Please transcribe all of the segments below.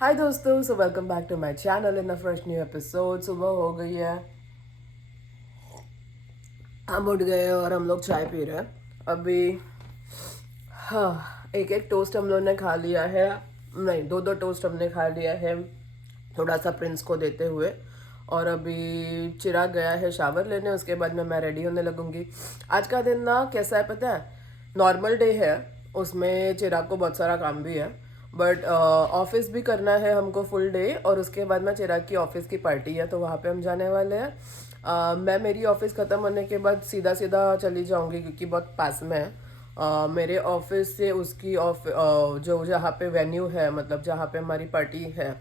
हाय दोस्तों, so welcome back to my channel in a fresh new episode. सुबह हो गई है, हम उठ गए और हम लोग चाय पी रहे हैं अभी। हाँ, एक एक टोस्ट हम लोग ने खा लिया है। नहीं, दो दो टोस्ट हमने खा लिया है, थोड़ा सा प्रिंस को देते हुए। और अभी चिराग गया है शावर लेने, उसके बाद में मैं रेडी होने लगूंगी। आज का दिन ना कैसा है पता है, नॉर्मल डे है, उसमें चिराग को बहुत सारा काम भी है, बट ऑफिस भी करना है हमको फुल डे। और उसके बाद में चिराग की ऑफिस की पार्टी है, तो वहाँ पे हम जाने वाले हैं। मैं मेरी ऑफिस ख़त्म होने के बाद सीधा सीधा चली जाऊँगी, क्योंकि बहुत पास में है। मेरे ऑफिस से उसकी जो जहाँ पे वेन्यू है, मतलब जहाँ पे हमारी पार्टी है,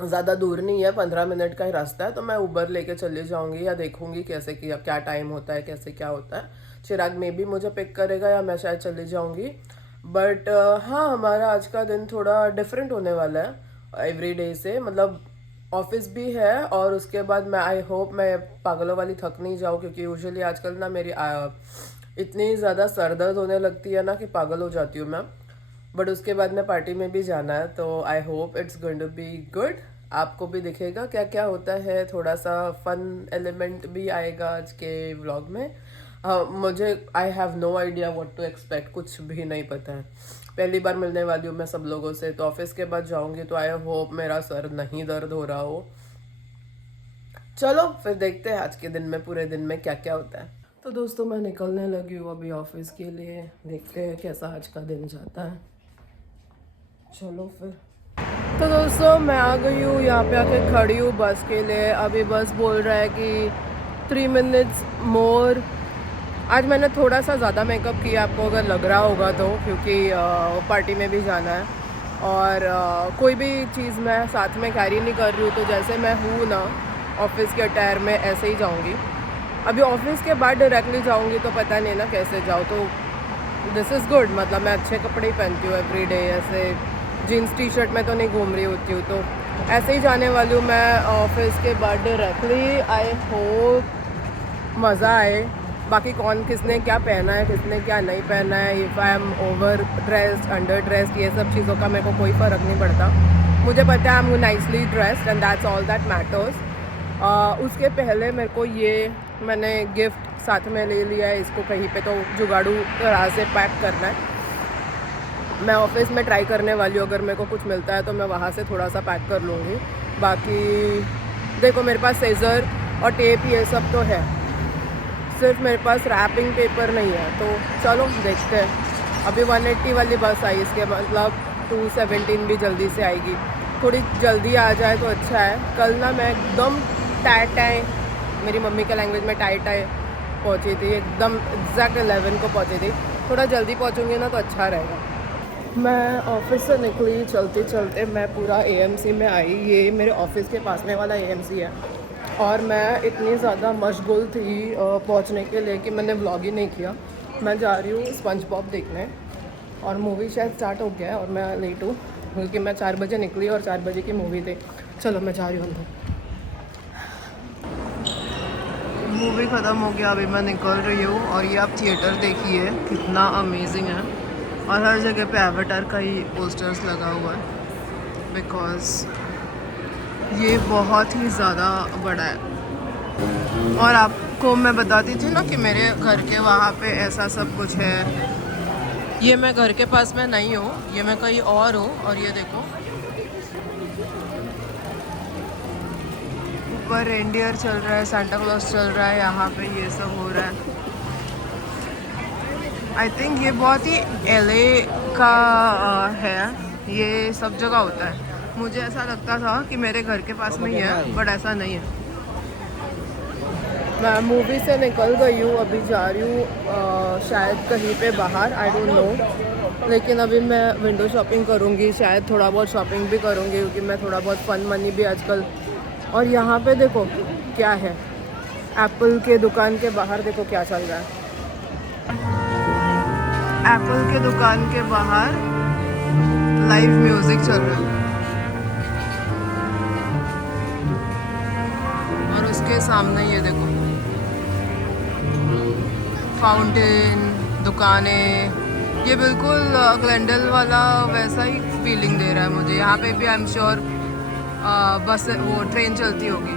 ज़्यादा दूर नहीं है, 15 मिनट का ही रास्ता है। तो मैं उबर लेके चली जाऊंगी, या देखूंगी कैसे क्या टाइम होता है, कैसे क्या होता है। चिराग में भी मुझे पिक करेगा या मैं शायद चली जाऊंगी। बट हाँ, हमारा आज का दिन थोड़ा डिफरेंट होने वाला है एवरी डे से। मतलब ऑफिस भी है, और उसके बाद मैं आई होप मैं पागलों वाली थक नहीं जाऊँ, क्योंकि यूजुअली आजकल ना मेरी इतनी ज़्यादा सर दर्द होने लगती है ना कि पागल हो जाती हूँ मैं। बट उसके बाद में पार्टी में भी जाना है, तो I hope it's going to be good. आपको भी दिखेगा क्या क्या होता है, थोड़ा सा फन एलिमेंट भी आएगा आज के व्लॉग में। मुझे I have no idea what to expect, कुछ भी नहीं पता है। पहली बार मिलने वाली हूँ मैं सब लोगों से, तो ऑफिस के बाद जाऊंगी, तो आई होप मेरा सर नहीं दर्द हो रहा हो। चलो फिर देखते हैं आज के दिन में, पूरे दिन में क्या क्या होता है। तो दोस्तों, मैं निकलने लगी हूँ अभी ऑफिस के लिए। देखते हैं कैसा आज का दिन जाता है। चलो फिर। तो दोस्तों, मैं आ गई हूँ, यहाँ पे आके खड़ी हूँ बस के लिए। अभी बस बोल रहा है कि 3 मिनट्स मोर। आज मैंने थोड़ा सा ज़्यादा मेकअप किया, आपको अगर लग रहा होगा तो, क्योंकि पार्टी में भी जाना है। और कोई भी चीज़ मैं साथ में कैरी नहीं कर रही हूँ, तो जैसे मैं हूँ ना ऑफिस के अटायर में, ऐसे ही जाऊँगी। अभी ऑफिस के बाद डायरेक्टली जाऊँगी तो पता नहीं ना कैसे जाऊँ, तो दिस इज़ गुड। मतलब मैं अच्छे कपड़े ही पहनती हूँ एवरी डे, ऐसे जीन्स टी शर्ट में तो नहीं घूम रही होती हूँ। तो ऐसे ही जाने वाली हूँ मैं ऑफिस के बाद डायरेक्टली। आई होप मज़ा आए। बाकी कौन किसने क्या पहना है, किसने क्या नहीं पहना है, if I am over dressed, under dressed, ये सब चीज़ों का मेरे को कोई फ़र्क नहीं पड़ता। मुझे पता है I am nicely dressed and that's all that matters. उसके पहले मेरे को ये, मैंने गिफ्ट साथ में ले लिया है, इसको कहीं पे तो जुगाड़ू तरह से पैक करना है। मैं ऑफिस में ट्राई करने वाली हूँ, अगर मेरे को कुछ मिलता है तो मैं वहाँ से थोड़ा सा पैक कर लूँगी। बाकी देखो, मेरे पास सीज़र और टेप ये सब तो है, सिर्फ मेरे पास रैपिंग पेपर नहीं है। तो चलो देखते हैं। अभी 180 वाली बस आई, इसके मतलब 217 भी जल्दी से आएगी। थोड़ी जल्दी आ जाए तो अच्छा है। कल ना मैं एकदम टाई, मेरी मम्मी के लैंग्वेज में टाई पहुँची थी, एकदम एग्जैक्ट 11 को पहुँची थी। थोड़ा जल्दी पहुँचूँगी ना तो अच्छा रहेगा। मैं ऑफिस से निकली, चलते चलते मैं पूरा एएमसी में आई। ये मेरे ऑफिस के पास में वाला एएमसी है, और मैं इतनी ज़्यादा मशगूल थी पहुंचने के लिए कि मैंने व्लॉग ही नहीं किया। मैं जा रही हूँ स्पंज बॉब देखने, और मूवी शायद स्टार्ट हो गया है और मैं लेट हूँ, क्योंकि मैं 4 बजे निकली और 4 बजे की मूवी थी। चलो मैं जा रही हूँ अंदर। मूवी ख़त्म हो गया, अभी मैं निकल रही हूँ। और ये आप थिएटर देखिए कितना अमेजिंग है, और हर जगह पे एवाटार का ही पोस्टर्स लगा हुआ है, बिकॉज ये बहुत ही ज़्यादा बड़ा है। और आपको मैं बताती थी ना कि मेरे घर के वहाँ पे ऐसा सब कुछ है। ये मैं घर के पास में नहीं हूँ, ये मैं कहीं और हूँ। और ये देखो, ऊपर रेनडियर चल रहा है, सांता क्लॉज चल रहा है, यहाँ पे ये सब हो रहा है। आई थिंक ये बहुत ही LA का है, ये सब जगह होता है। मुझे ऐसा लगता था कि मेरे घर के पास में ही है, बट ऐसा नहीं है। मैं मूवी से निकल गई हूँ, अभी जा रही हूँ शायद कहीं पे बाहर, आई डोंट नो। लेकिन अभी मैं विंडो शॉपिंग करूँगी, शायद थोड़ा बहुत शॉपिंग भी करूँगी, क्योंकि मैं थोड़ा बहुत फन मनी भी आजकल। और यहाँ पे देखो क्या है, एप्पल के दुकान के बाहर देखो क्या चल रहा है। एप्पल के दुकान के बाहर लाइव म्यूजिक चल रहा है, और उसके सामने ये देखो फाउंटेन, दुकानें। ये बिल्कुल ग्लेंडल वाला वैसा ही फीलिंग दे रहा है मुझे। यहाँ पे भी आई एम श्योर बस वो ट्रेन चलती होगी।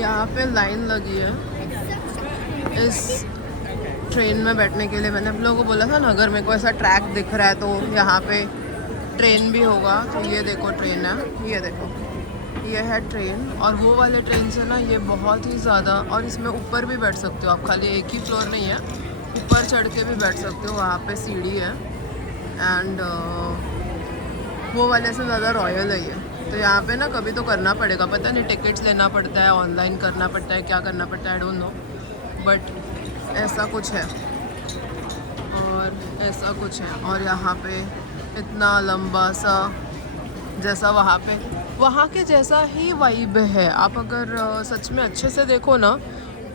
यहाँ पे लाइन लगी है इस ट्रेन में बैठने के लिए। मैंने आप लोगों को बोला था ना, अगर मेरे को ऐसा ट्रैक दिख रहा है तो यहाँ पे ट्रेन भी होगा। तो ये देखो ट्रेन है, ये देखो ये है ट्रेन। और वो वाले ट्रेन से ना ये बहुत ही ज़्यादा, और इसमें ऊपर भी बैठ सकते हो आप, खाली एक ही फ्लोर नहीं है, ऊपर चढ़ के भी बैठ सकते हो। वहाँ पे सीढ़ी है एंड वो वाले से ज़्यादा रॉयल है ये। तो यहाँ पे ना कभी तो करना पड़ेगा, पता नहीं टिकट्स लेना पड़ता है, ऑनलाइन करना पड़ता है, क्या करना पड़ता है, आई डोंट नो, बट ऐसा कुछ है और ऐसा कुछ है। और यहाँ पे इतना लंबा सा, जैसा वहाँ के जैसा ही वाइब है। आप अगर सच में अच्छे से देखो ना,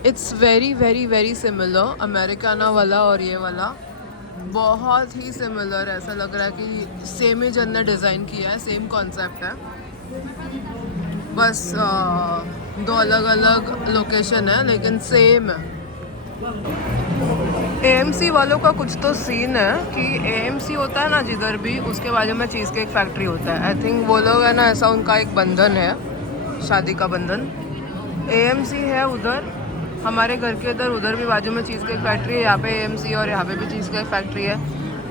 it's very very very similar, Americana वाला और ये वाला बहुत ही सिमिलर। ऐसा लग रहा है कि सेम ही जन ने डिज़ाइन किया है, सेम कॉन्सेप्ट है, बस दो अलग अलग लोकेशन है लेकिन सेम है। AMC वालों का कुछ तो सीन है कि AMC होता है ना जिधर भी, उसके बाजू में चीज़ केक फैक्ट्री होता है। आई थिंक वो लोग है ना, ऐसा उनका एक बंधन है, शादी का बंधन। AMC है उधर, हमारे घर के उधर भी बाजू में चीज़ केक फैक्ट्री है। यहाँ पे AMC और यहाँ पे भी चीज़ केक फैक्ट्री है।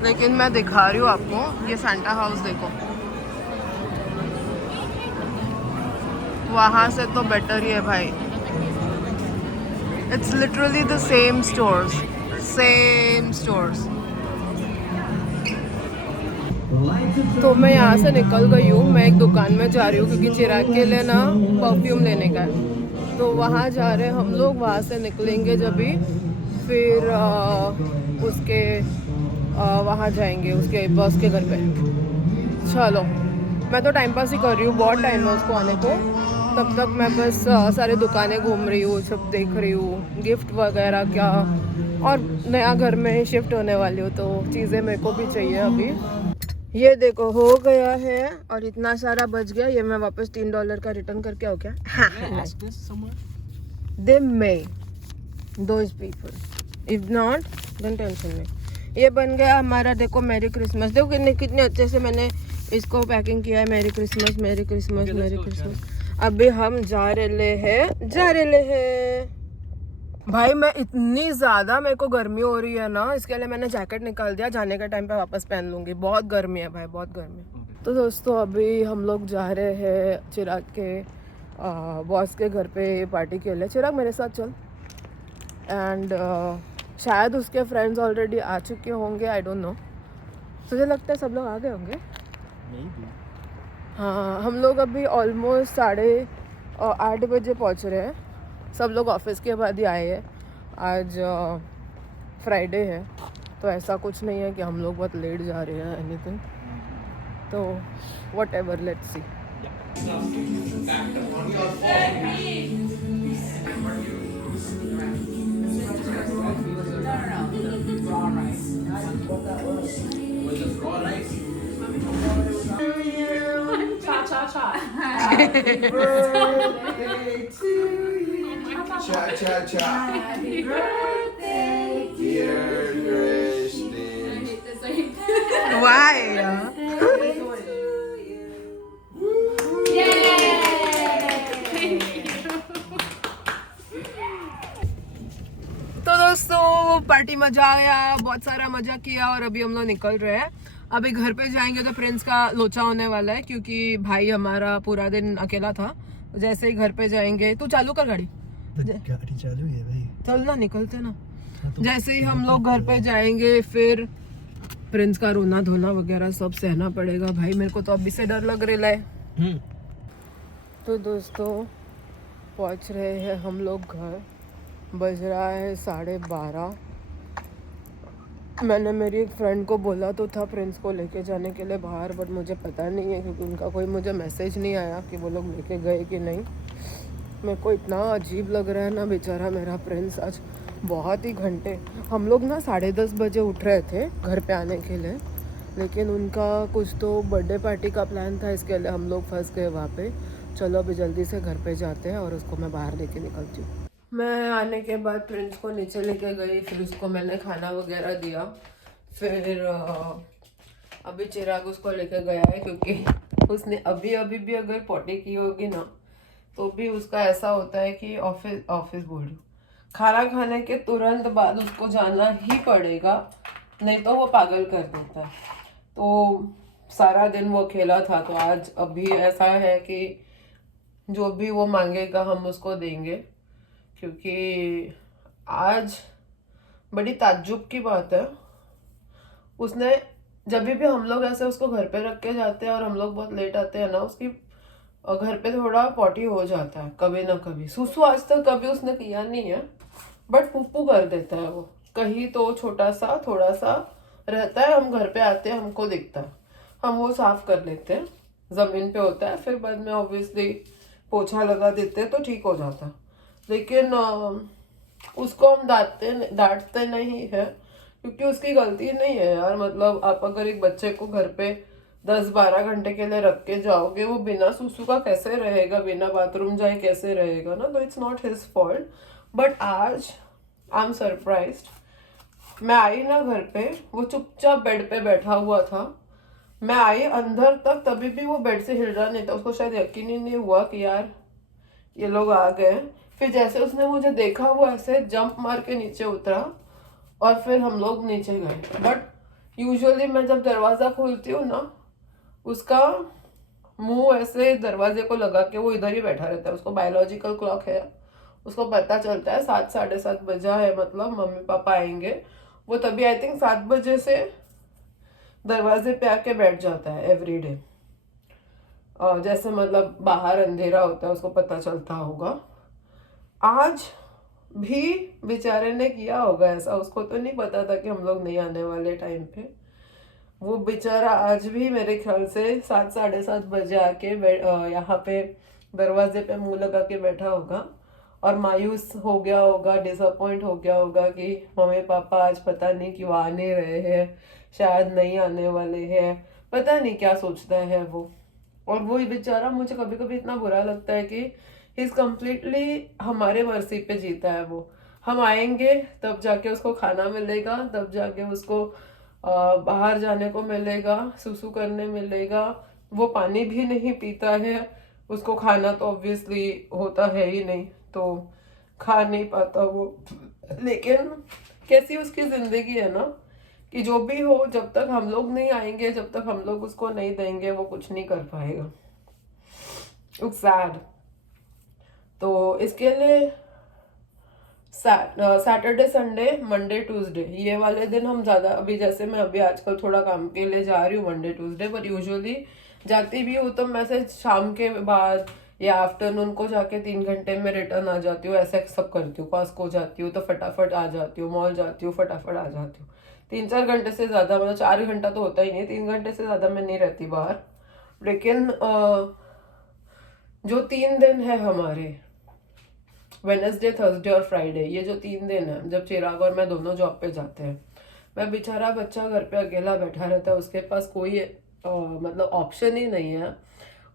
लेकिन मैं दिखा रही हूँ आपको, ये सेंटा हाउस देखो, वहाँ से तो बेटर ही है भाई। It's literally the same stores, same stores. तो मैं यहाँ से निकल गई हूँ, मैं एक दुकान में जा रही हूँ क्योंकि चिराग के लिए ना परफ्यूम लेने का है। तो वहाँ जा रहे हैं हम लोग, वहाँ से निकलेंगे जब भी, फिर उसके वहाँ जाएंगे उसके बॉस के घर पे। चलो, मैं तो टाइम पास ही कर रही हूँ, बहुत टाइम है उसको आने को। तब तक मैं बस सारे दुकानें घूम रही हूँ, सब देख रही हूँ, गिफ्ट वगैरह क्या, और नया घर में शिफ्ट होने वाली हूँ तो चीज़ें मेरे को भी चाहिए अभी। ये देखो हो गया है और इतना सारा बच गया, ये मैं वापस $3 का रिटर्न करके आओ क्या? They may those people, if not then tension नहीं। ये बन गया हमारा, देखो मैरी क्रिसमस। देखो कितने अच्छे से मैंने इसको पैकिंग किया है। Merry Christmas, merry Christmas, merry Christmas. अभी हम जा रहे हैं भाई। मैं इतनी ज़्यादा, मेरे को गर्मी हो रही है ना, इसके लिए मैंने जैकेट निकाल दिया, जाने के टाइम पे वापस पहन लूँगी। बहुत गर्मी है भाई, बहुत गर्मी है। तो दोस्तों अभी हम लोग जा रहे हैं चिराग के बॉस के घर पे पार्टी के लिए। चिराग मेरे साथ चल। एंड शायद उसके फ्रेंड्स ऑलरेडी आ चुके होंगे, आई डोंट नो। तुझे लगता है सब लोग आ गए होंगे? हाँ, हम लोग अभी ऑलमोस्ट 8:30 बजे पहुँच रहे हैं। सब लोग ऑफिस के बाद ही आए हैं। आज फ्राइडे है तो ऐसा कुछ नहीं है कि हम लोग बहुत लेट जा रहे हैं एनीथिंग। तो what ever, let's see. Happy birthday to you. Cha cha cha. Happy birthday, dear Christy. Why? तो दोस्तों पार्टी मजा आया, बहुत सारा मजा किया और अभी हम लोग निकल रहे हैं। अभी घर पे जाएंगे तो प्रिंस का लोचा होने वाला है क्योंकि भाई हमारा पूरा दिन अकेला था। जैसे ही घर पे जाएंगे, तू चालू कर गाड़ी। गाड़ी चालू है भाई, चल ना, निकलते ना। जैसे ही हम लोग घर पे जाएंगे फिर प्रिंस का रोना धोना वगैरह सब सहना पड़ेगा भाई। मेरे को तो अभी से डर लग रहा है। तो दोस्तों पहुंच रहे हैं हम लोग घर, बज रहा है 12:30। मैंने मेरी एक फ्रेंड को बोला तो था प्रिंस को लेके जाने के लिए बाहर, बट मुझे पता नहीं है क्योंकि उनका कोई मुझे मैसेज नहीं आया कि वो लोग लेके गए कि नहीं। मेरे को इतना अजीब लग रहा है ना, बेचारा मेरा प्रिंस आज बहुत ही घंटे। हम लोग ना 10:30 बजे उठ रहे थे घर पे आने के लिए, लेकिन उनका कुछ तो बर्थडे पार्टी का प्लान था, इसके लिए हम लोग फंस गए वहाँ पे। चलो अभी जल्दी से घर पे जाते हैं और उसको मैं बाहर लेके निकलती हूँ। मैं आने के बाद प्रिंस को नीचे लेके गई, फिर उसको मैंने खाना वगैरह दिया। फिर अभी चिराग उसको लेके गया है, क्योंकि उसने अभी अभी भी अगर पॉटी की होगी ना तो भी उसका ऐसा होता है कि ऑफिस बोल रही हूँ, खाना खाने के तुरंत बाद उसको जाना ही पड़ेगा, नहीं तो वो पागल कर देता है। तो सारा दिन वो खेला था, तो आज अभी ऐसा है कि जो भी वो मांगेगा हम उसको देंगे, क्योंकि आज बड़ी ताज्जुब की बात है, उसने जब भी हम लोग ऐसे उसको घर पे रख के जाते हैं और हम लोग बहुत लेट आते हैं ना, उसकी घर पे थोड़ा पॉटी हो जाता है कभी ना कभी। सुसु आज तक कभी उसने किया नहीं है, बट पुप्पू कर देता है वो कहीं, तो छोटा सा थोड़ा सा रहता है, हम घर पे आते हैं हमको दिखता है, हम वो साफ कर लेते हैं, जमीन पे होता है, फिर बाद में ऑब्वियसली पोछा लगा देते हैं तो ठीक हो जाता है। लेकिन उसको हम डांटते नहीं है, क्योंकि उसकी गलती नहीं है यार। मतलब आप अगर एक बच्चे को घर पे 10-12 घंटे के लिए रख के जाओगे, वो बिना सुसु का कैसे रहेगा, बिना बाथरूम जाए कैसे रहेगा ना, तो it's not his fault. But आज आई एम सरप्राइज्ड। मैं आई ना घर पे, वो चुपचाप बेड पे बैठा हुआ था, मैं आई अंदर तक तभी भी वो बेड से हिल रहा नहीं था। उसको शायद यकीन ही नहीं हुआ कि यार ये लोग आ गए। फिर जैसे उसने मुझे देखा, वो ऐसे जंप मार के नीचे उतरा और फिर हम लोग नीचे गए। बट यूजुअली मैं जब दरवाज़ा खोलती हूँ ना, उसका मुंह ऐसे दरवाजे को लगा के वो इधर ही बैठा रहता है। उसको बायोलॉजिकल क्लॉक है, उसको पता चलता है 7 साढ़े 7 बजा है, मतलब मम्मी पापा आएंगे। वो तभी आई थिंक 7 बजे से दरवाजे पे आके बैठ जाता है एवरी डे। जैसे मतलब बाहर अंधेरा होता है, उसको पता चलता होगा। आज भी बेचारे ने किया होगा ऐसा, उसको तो नहीं पता था कि हम लोग नहीं आने वाले टाइम पे। वो बेचारा आज भी मेरे ख्याल से 7 साढ़े 7 बजे आके यहाँ पे दरवाजे पे मुंह लगा के बैठा होगा और मायूस हो गया होगा, डिसअपॉइंट हो गया होगा कि मम्मी पापा आज पता नहीं क्यों आ नहीं रहे हैं, शायद नहीं आने वाले हैं, पता नहीं क्या सोचता है वो। और वो बेचारा, मुझे कभी कभी इतना बुरा लगता है कि इज कम्प्लीटली हमारे मर्जी पे जीता है वो। हम आएंगे तब जाके उसको खाना मिलेगा, तब जाके उसको बाहर जाने को मिलेगा, सुसु करने मिलेगा। वो पानी भी नहीं पीता है, उसको खाना तो ऑब्वियसली होता है ही नहीं, तो खा नहीं पाता वो। लेकिन कैसी उसकी जिंदगी है ना, कि जो भी हो, जब तक हम लोग नहीं आएंगे, जब तक हम लोग उसको नहीं देंगे, वो कुछ नहीं कर पाएगा। It's sad. तो इसके लिए सैटरडे संडे मंडे ट्यूसडे ये वाले दिन हम ज़्यादा, अभी जैसे मैं अभी आजकल थोड़ा काम के लिए जा रही हूँ मंडे ट्यूसडे, पर यूजुअली जाती भी हूँ तो मैं से शाम के बाद या आफ्टरनून को जाके 3 घंटे में रिटर्न आ जाती हूँ। ऐसा सब करती हूँ, कॉस्को जाती हूँ तो फटाफट आ जाती हूँ, मॉल जाती हूँ फटाफट आ जाती हूँ। 3-4 घंटे से ज़्यादा, मतलब 4 घंटा तो होता ही नहीं, 3 घंटे से ज़्यादा मैं नहीं रहती बाहर। लेकिन जो 3 दिन है हमारे, वेडनेसडे थर्सडे और फ्राइडे, ये जो 3 दिन है जब चिराग और मैं दोनों जॉब पे जाते हैं, मैं बेचारा बच्चा घर पे अकेला बैठा रहता है, उसके पास कोई मतलब ऑप्शन ही नहीं है।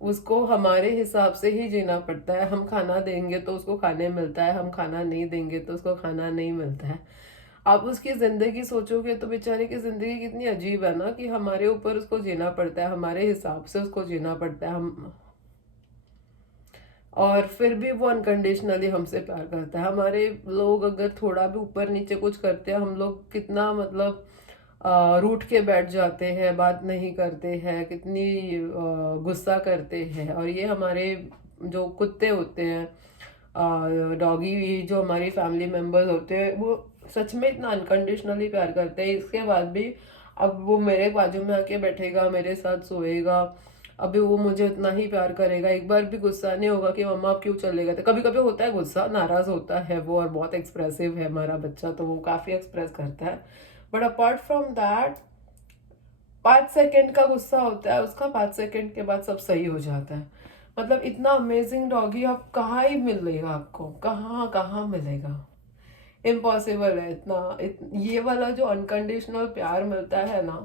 उसको हमारे हिसाब से ही जीना पड़ता है। हम खाना देंगे तो उसको खाने मिलता है, हम खाना नहीं देंगे तो उसको खाना नहीं मिलता है। आप उसकी ज़िंदगी सोचोगे तो बेचारे की ज़िंदगी कितनी अजीब है ना, कि हमारे ऊपर उसको जीना पड़ता है, हमारे हिसाब से उसको जीना पड़ता है। हम और फिर भी वो अनकंडीशनली हमसे प्यार करता है। हमारे लोग अगर थोड़ा भी ऊपर नीचे कुछ करते हैं, हम लोग कितना मतलब रूठ के बैठ जाते हैं, बात नहीं करते हैं, कितनी गुस्सा करते हैं। और ये हमारे जो कुत्ते होते हैं, डॉगी, जो हमारी फैमिली मेम्बर्स होते हैं, वो सच में इतना अनकंडीशनली प्यार करते हैं। इसके बाद भी अब वो मेरे बाजू में आके बैठेगा, मेरे साथ सोएगा, अभी वो मुझे इतना ही प्यार करेगा। एक बार भी गुस्सा नहीं होगा कि मम्मा आप क्यों चले गए थे। कभी कभी होता है गुस्सा, नाराज होता है वो, और बहुत एक्सप्रेसिव है हमारा बच्चा, तो वो काफ़ी एक्सप्रेस करता है। But apart from that 5 second का गुस्सा होता है उसका, 5 सेकेंड के बाद सब सही हो जाता है। मतलब इतना अमेजिंग डॉगी आप कहाँ ही मिलेगा, आपको कहाँ कहाँ मिलेगा, इम्पॉसिबल है ये वाला जो अनकंडीशनल प्यार मिलता है ना,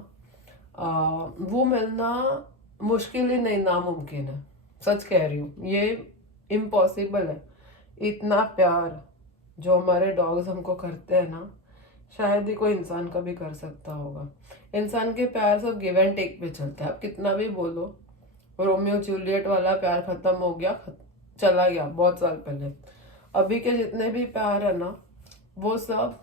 वो मिलना मुश्किल ही नहीं, नामुमकिन है। सच कह रही हूँ, ये इम्पॉसिबल है। इतना प्यार जो हमारे डॉग्स हमको करते हैं ना, शायद ही कोई इंसान कभी कर सकता होगा। इंसान के प्यार सब गिव एंड टेक पे चलता है। आप कितना भी बोलो, रोमियो जूलियट वाला प्यार खत्म हो गया, चला गया बहुत साल पहले। अभी के जितने भी प्यार है ना, वो सब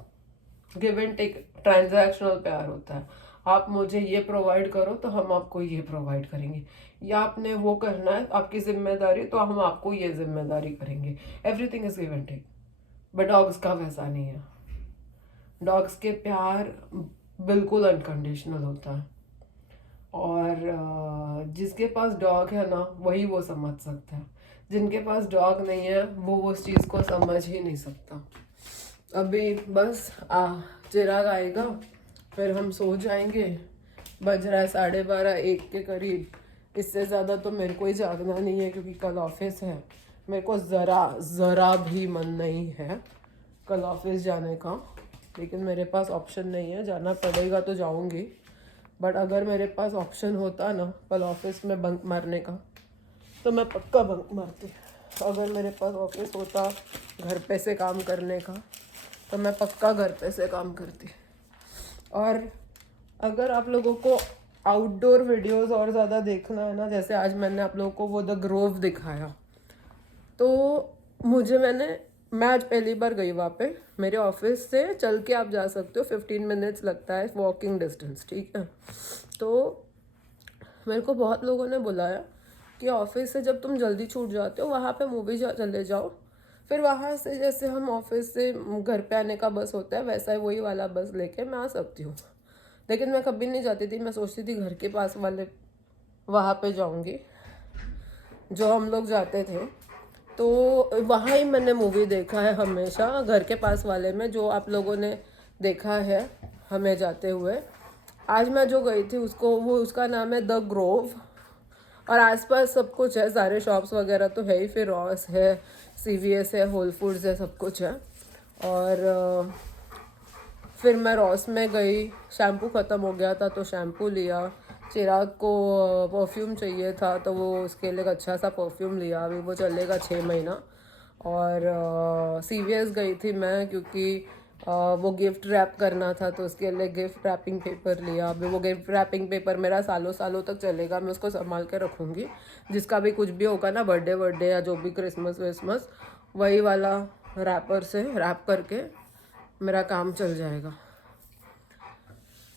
गिव एंड टेक ट्रांजैक्शनल प्यार होता है। आप मुझे ये प्रोवाइड करो तो हम आपको ये प्रोवाइड करेंगे, या आपने वो करना है आपकी जिम्मेदारी तो हम आपको ये जिम्मेदारी करेंगे। Everything is give and take. But dogs का वैसा नहीं है। डॉग्स के प्यार बिल्कुल अनकंडीशनल होता है, और जिसके पास डॉग है ना वही वो समझ सकता है। जिनके पास डॉग नहीं है वो उस चीज़ को समझ ही नहीं सकता। अभी बस चिराग आएगा फिर हम सो जाएंगे। बज रहा है 12:30 1 के करीब। इससे ज़्यादा तो मेरे को ही जागना नहीं है क्योंकि कल ऑफिस है। मेरे को ज़रा भी मन नहीं है कल ऑफिस जाने का, लेकिन मेरे पास ऑप्शन नहीं है। जाना पड़ेगा तो जाऊंगी, बट अगर मेरे पास ऑप्शन होता ना कल ऑफिस में बंक मारने का तो मैं पक्का बंक मारती। अगर मेरे पास ऑफिस होता घर पे से काम करने का तो मैं पक्का घर पे से काम करती। और अगर आप लोगों को आउटडोर वीडियोस और ज़्यादा देखना है ना, जैसे आज मैंने आप लोगों को वो द ग्रोव दिखाया, तो मैं आज पहली बार गई वहाँ पे। मेरे ऑफिस से चल के आप जा सकते हो, 15 मिनट्स लगता है वॉकिंग डिस्टेंस, ठीक है। तो मेरे को बहुत लोगों ने बुलाया कि ऑफिस से जब तुम जल्दी छूट जाते हो वहाँ पे मूवी चले जाओ, फिर वहाँ से जैसे हम ऑफिस से घर पे आने का बस होता है वैसा ही वही वाला बस लेके मैं आ सकती हूँ। लेकिन मैं कभी नहीं जाती थी, मैं सोचती थी घर के पास वाले वहाँ पे जाऊँगी जो हम लोग जाते थे। तो वहाँ ही मैंने मूवी देखा है हमेशा, घर के पास वाले में जो आप लोगों ने देखा है हमें जाते हुए। आज मैं जो गई थी उसका नाम है द ग्रोव, और आसपास सब कुछ है, सारे शॉप्स वगैरह तो है ही, फिर रॉस है, CVS है, होल फूड्स है, सब कुछ है। और फिर मैं रॉस में गई, शैम्पू ख़त्म हो गया था तो शैम्पू लिया। चिराग को परफ्यूम चाहिए था तो वो उसके लिए एक अच्छा सा परफ्यूम लिया, अभी वो चलेगा 6 महीना। और CVS गई थी मैं क्योंकि वो गिफ्ट रैप करना था तो उसके लिए गिफ्ट रैपिंग पेपर लिया। अभी वो गिफ्ट रैपिंग पेपर मेरा सालों सालों तक चलेगा, मैं उसको संभाल के रखूँगी। जिसका भी कुछ भी होगा ना, बर्थडे या जो भी क्रिसमस विसमस, वही वाला रैपर से रैप करके मेरा काम चल जाएगा।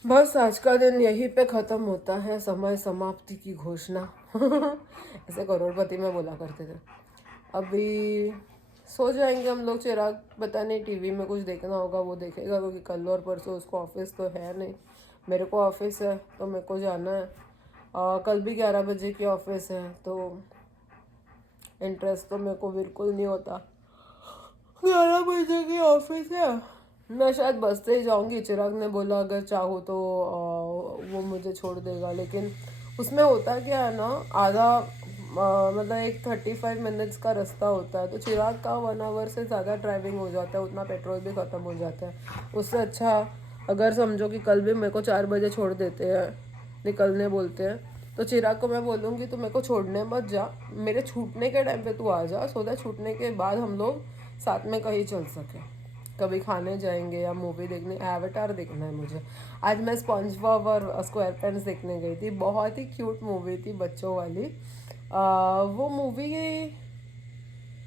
बस आज का दिन यहीं पे ख़त्म होता है, समय समाप्ति की घोषणा ऐसे करोड़पति में बोला करते थे। अभी सो जाएंगे हम लोग। चिराग पता नहीं टीवी में कुछ देखना होगा वो देखेगा, क्योंकि कल और परसों उसको ऑफिस तो है नहीं। मेरे को ऑफिस है तो मेरे को जाना है। कल भी 11 बजे की ऑफिस है तो इंटरेस्ट तो मेरे को बिल्कुल नहीं होता। 11 बजे की ऑफिस है, मैं शायद बस से ही जाऊँगी। चिराग ने बोला अगर चाहो तो वो मुझे छोड़ देगा, लेकिन उसमें होता क्या है ना, मतलब एक 35 मिनट्स का रास्ता होता है, तो चिराग का 1 आवर से ज़्यादा ड्राइविंग हो जाता है, उतना पेट्रोल भी ख़त्म हो जाता है। उससे अच्छा अगर समझो कि कल भी मेरे को 4 बजे छोड़ देते हैं, निकलने बोलते हैं, तो चिराग को मैं बोलूँगी तो मेरे को छोड़ने मत जा, मेरे छूटने के टाइम पे तू आ जा, सो दैट छूटने के बाद हम लोग साथ में कहीं चल सकें, कभी खाने जाएंगे या मूवी देखने। एवाटार देखना है मुझे। आज मैं स्पंज बॉब और स्क्वायर पेंस देखने गई थी, बहुत ही क्यूट मूवी थी बच्चों वाली। वो मूवी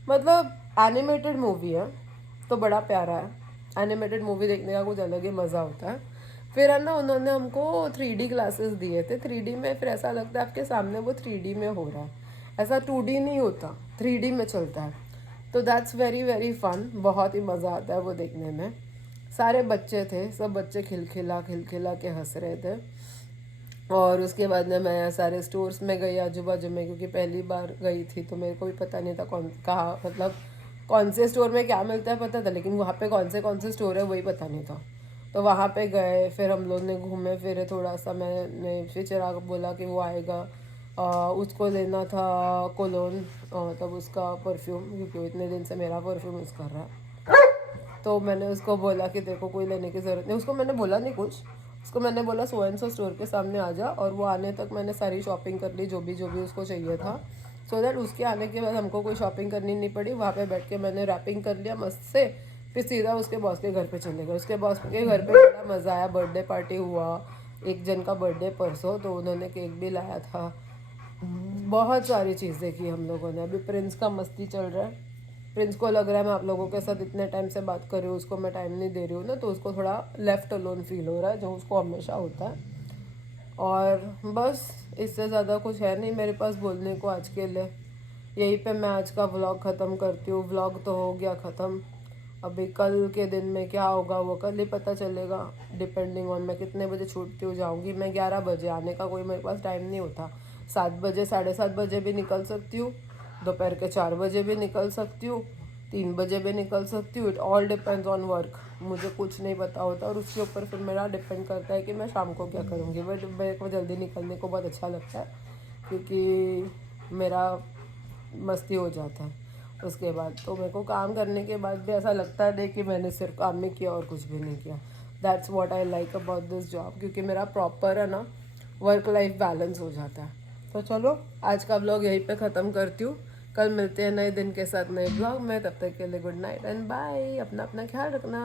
मतलब एनिमेटेड मूवी है तो बड़ा प्यारा है। एनिमेटेड मूवी देखने का कुछ अलग ही मज़ा होता है। फिर है ना, उन्होंने हमको 3D ग्लासेस दिए थे। 3D में फिर ऐसा लगता है आपके सामने वो 3D में हो रहा है, ऐसा 2D नहीं होता, 3D में चलता है। तो दैट्स वेरी वेरी फन, बहुत ही मज़ा आता है वो देखने में। सारे बच्चे थे, सब बच्चे खिलखिला के हंस रहे थे। और उसके बाद में मैं सारे स्टोर्स में गई आजू बाजू में, क्योंकि पहली बार गई थी तो मेरे को भी पता नहीं था मतलब कौन से स्टोर में क्या मिलता है पता था, लेकिन वहाँ पे कौन से स्टोर है वही पता नहीं था। तो वहाँ पे गए, फिर हम लोग ने घूमे फिरे थोड़ा सा। मैंने फिर चिराग बोला कि वो आएगा, उसको लेना था कोलोन, तब उसका परफ्यूम, क्योंकि इतने दिन से मेरा परफ्यूम यूज़ कर रहा है। तो मैंने उसको बोला कि देखो कोई लेने की ज़रूरत नहीं। उसको मैंने बोला नहीं कुछ, उसको मैंने बोला सो एंड सो स्टोर के सामने आ जा, और वो आने तक मैंने सारी शॉपिंग कर ली जो भी उसको चाहिए था, सो दैट उसके आने के बाद हमको कोई शॉपिंग करनी नहीं पड़ी। वहाँ पे बैठ के मैंने रैपिंग कर लिया मस्त से, फिर सीधा उसके बॉस के घर पे चले गए। उसके बॉस के घर पे बड़ा मज़ा आया, बर्थडे पार्टी हुआ, एक जन का बर्थडे परसों, तो उन्होंने केक भी लाया था, बहुत सारी चीज़ें की हम लोगों ने। अभी प्रिंस का मस्ती चल रहा है, प्रिंस को लग रहा है मैं आप लोगों के साथ इतने टाइम से बात कर रही हूँ, उसको मैं टाइम नहीं दे रही हूँ ना, तो उसको थोड़ा लेफ्ट अलोन फील हो रहा है, जो उसको हमेशा होता है। और बस इससे ज़्यादा कुछ है नहीं मेरे पास बोलने को आज के लिए। यहीं पे मैं आज का व्लॉग ख़त्म करती हूँ। व्लॉग तो हो गया ख़त्म, अभी कल के दिन में क्या होगा वो कल ही पता चलेगा, डिपेंडिंग ऑन मैं कितने बजे छूटती हूँ जाऊँगी। मैं 11 बजे, आने का कोई मेरे पास टाइम नहीं होता। 7 बजे 7:30 बजे भी निकल सकती हूँ, दोपहर के 4 बजे भी निकल सकती हूँ, 3 बजे भी निकल सकती हूँ। It all depends on work, मुझे कुछ नहीं पता होता, और उसके ऊपर फिर मेरा डिपेंड करता है कि मैं शाम को क्या करूँगी। बट मेरे को जल्दी निकलने को बहुत अच्छा लगता है, क्योंकि मेरा मस्ती हो जाता है उसके बाद। तो मेरे को काम करने के बाद भी ऐसा लगता है नहीं कि मैंने सिर्फ काम ही किया और कुछ भी नहीं किया। That's what I like about this job, क्योंकि मेरा प्रॉपर है ना वर्क लाइफ बैलेंस हो जाता है। तो चलो आज का व्लॉग यहीं पे ख़त्म करती हूँ, कल मिलते हैं नए दिन के साथ नए ब्लॉग में। तब तक के लिए गुड नाइट एंड बाय, अपना अपना ख्याल रखना।